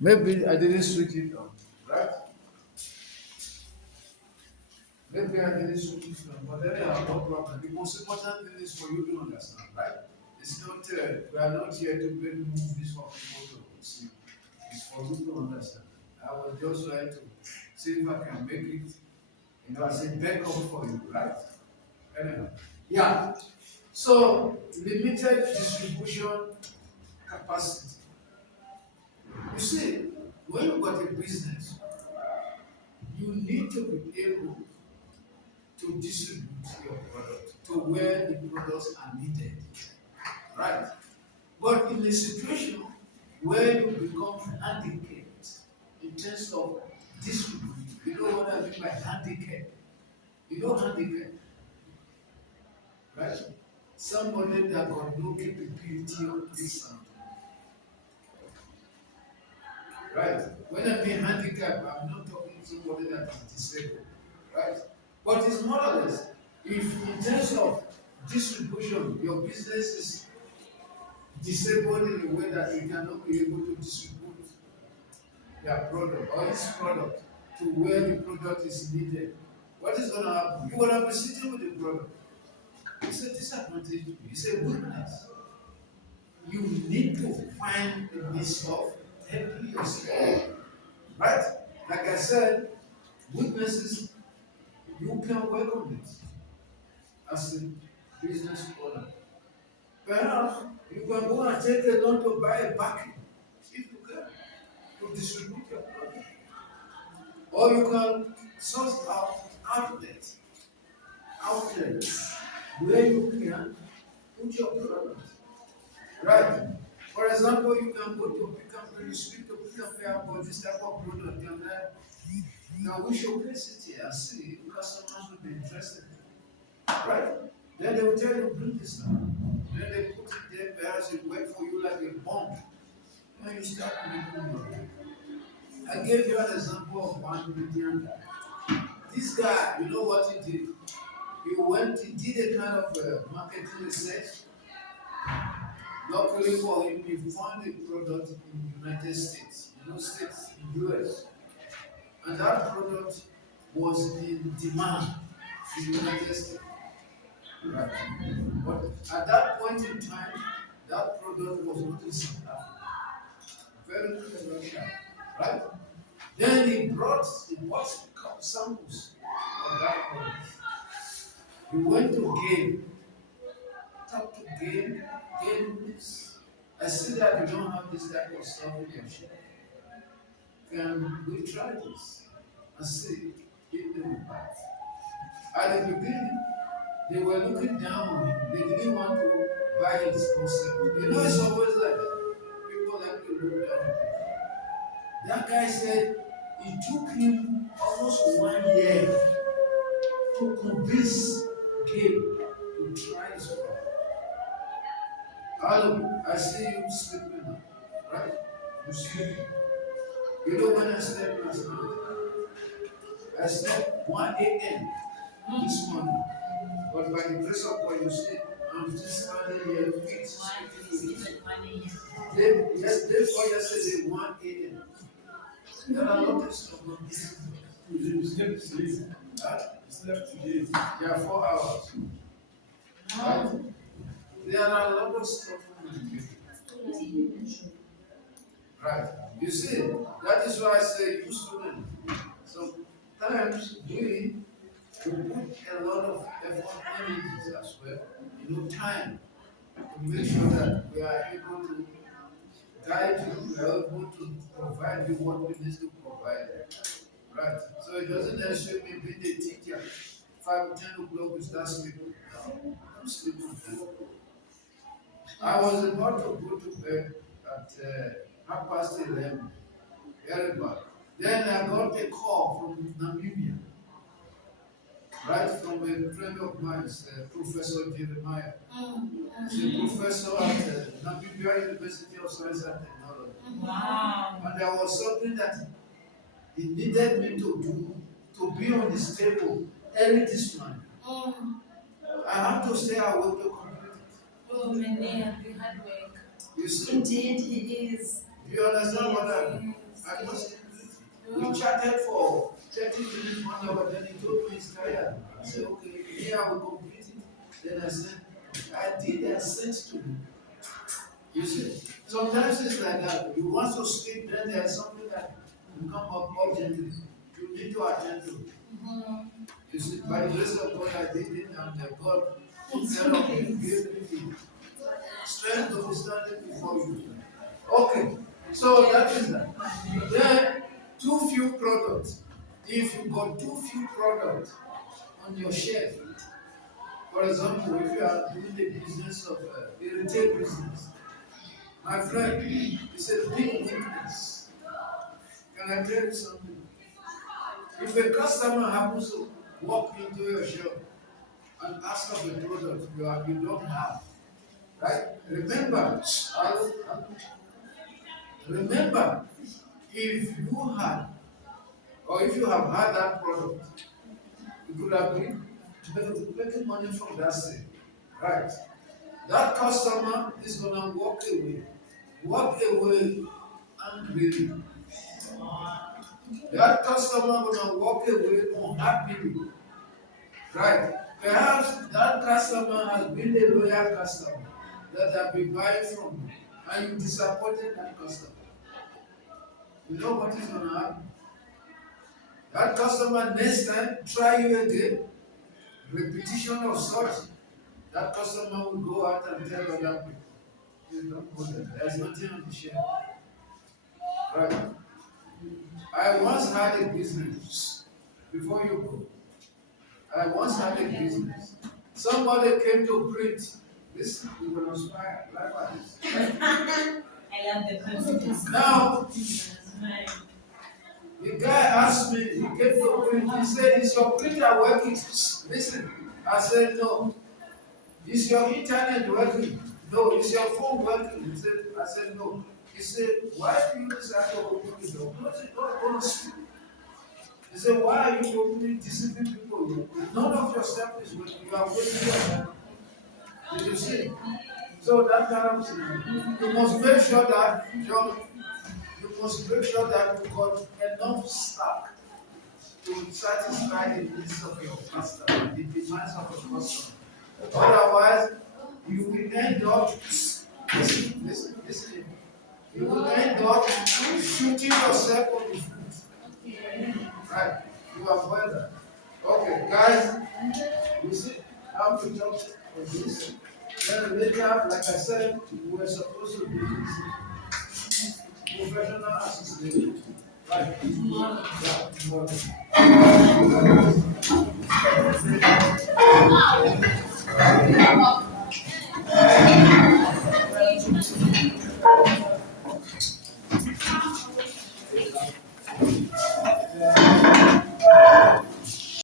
Maybe I didn't switch it on, right? Maybe I didn't switch it on, but then I have no problem. The most important thing is for you to understand, right? It's not, we are not here to make movies for people to see. It's for you to understand. I was just trying to see if I can make it, as a backup for you, right? Anyway, yeah. So, limited distribution capacity. You see, when you got a business, you need to be able to distribute your product to where the products are needed. Right? But in a situation where you become handicapped in terms of distributing, you know what I mean by handicap? You know handicap, right? Somebody that got no capability of this something. Right? When I mean handicap, I'm not talking to somebody that is disabled. Right? But it's more or less, if in terms of distribution, your business is disabled in a way that you cannot be able to distribute their product or its product to where the product is needed, what is going to happen? You will be sitting with the product. It's a disadvantage to you. It's a weakness. You need to find a means of helping yourself. Right? Like I said, weaknesses, you can work on it as a business owner. Perhaps you can go and take a loan to buy a backing, if you can, to distribute your product. Or you can source out outlets where you can put your product. Right? For example, you can go to a company, you speak to a company about this type of product, and then now we showcase it here and see if customers will be interested. Right? Then they will tell you, bring this now. Then they put it there, perhaps it work for you like a bomb. Then you start making money. I gave you an example of one Indian guy. This guy, you know what he did? He did a kind of marketing research. Luckily for him, he found a product in the United States, States, in US. And that product was in demand in the United States. Right. But at that point in time, that product was not in South Africa. Very clever guy. Right? Then he bought samples of that product. He went to game, talked to game this. I see that you don't have this type of stuff in your shop. Can we try this and see if they will buy? At the beginning, they were looking down on him. They didn't want to buy his concept. It's always like that. People like to look down on people. That guy said it took him almost 1 year to convince Gabe to try his product. Hello, I see you sleeping now, right? You sleeping. You know when I slept last night? I slept 1 a.m. this morning. But by the grace of God, you see, I'm just standing here, feet speaking to you. Yes, therefore yesterday, 1 a.m. There are a lot of stuff on this. You slept today. Huh? You slept today. Yeah, 4 hours. Right? There are a lot of stuff on the right. You see, that is why I say you students. Sometimes we put a lot of effort energies as well, time to make sure that we are able to guide you, we are able to provide you what we need to provide. Right. So it doesn't necessarily mean being a teacher. 5 or 10 o'clock we start sleeping. No, I'm sleeping. I was about to go to bed at 11:30. Very bad. Then I got a call from Namibia, right from a friend of mine, Professor Jeremiah. He's a professor at Namibia University of Science and Technology. Wow. And there was something that he needed me to do to be on his table early this morning. I have to stay awake to complete it. Oh, man, you hard work. You see? Indeed, he is. Do you understand what I mean? I was we chatted for 30 minutes, 1 hour, then he told me he's tired. I said, okay, here I will complete it. Then I said, I did and sent to him. You see, sometimes it's like that. You want to sleep, then there's something that will come up urgently. You need to attend to. You see, by the grace of God, I did it, and God instead of gave me strength to be standing before you. Okay, so that is that. Then, too few products. If you got too few products on your shelf, for example, if you are doing the business of a retail business, my friend, it's a big weakness. Can I tell you something? If a customer happens to walk into your shop and ask for the product you don't have, right? Remember, if you had, or if you have had that product, you could have been making money from that sale, right? That customer is gonna walk away angry. That customer gonna walk away unhappy, right? Perhaps that customer has been a loyal customer that have been buying from you, and you disappointed that customer. You know what is gonna happen? That customer next time try you again, repetition of such. That customer will go out and tell other people, "You don't go there. There's nothing on the shelf." Right? I once had a business before you go. I once had a business. Somebody came to print. This you will inspire likewise. I love the confidence. Now, the guy asked me, he came to print, he said, "Is your printer working?" Listen, I said, "No." "Is your internet working?" "No." "Is your phone working?" I said, "No." He said, "Why do you decide to open the door?" Close it, don't go to sleep. He said, "Why are you opening deceiving people? None of your stuff is working. You are wasting your time." Did you see? So that kind of thing. You must make sure that you got enough stock to satisfy the needs of your customer, the demands of your customer. Otherwise, you will end up listen. You will end up shooting yourself on the foot. Right? You avoid that. Okay, guys, you see how to talk on this. Then later, like I said, we were supposed to do this professional assistant. Right?